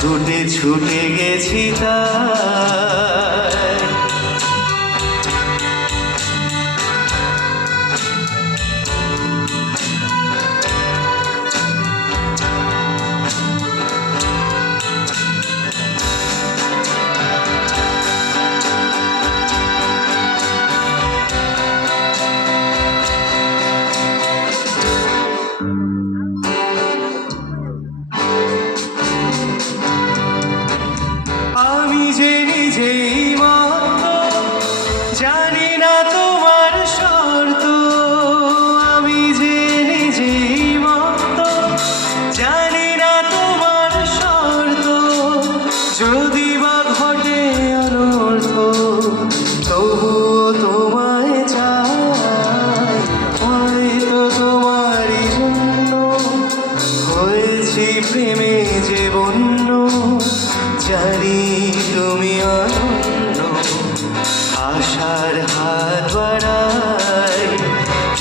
ছুটে ছুটে গেছি তাই প্রেমে যে বন্য জানি তুমি আশার হাত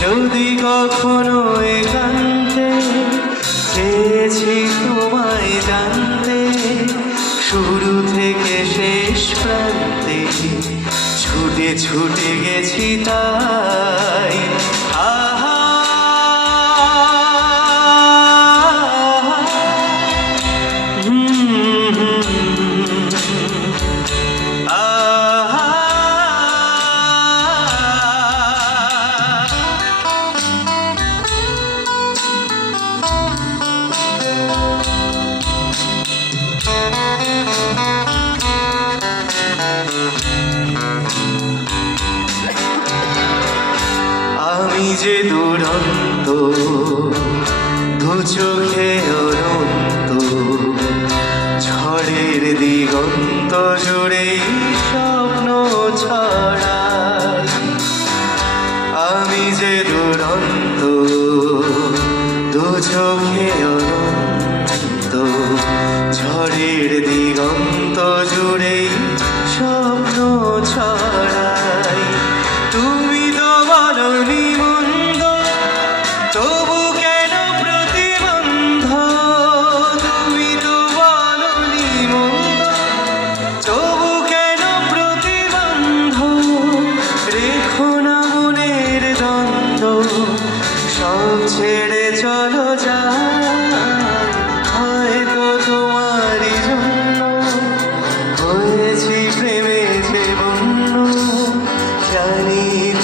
যদি কখনো একান্তে চেয়েছি তোমায় জানতে, শুরু থেকে শেষ প্রান্তে ছুটে ছুটে গেছি তাই। আমি যে দুরন্ত দু চোখে অনন্ত ঝড়ের দিগন্ত জুড়ে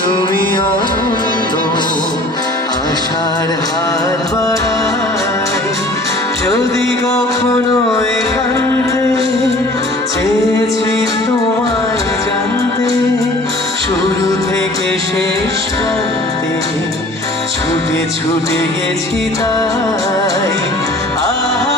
তুমি অনন্ত আশার হাত বাড়াই। যদি কখনো একান্তে চেয়েছি তোমায় জানতে, শুরু থেকে শেষ প্রান্তে ছুটে ছুটে গেছি তাই। আহা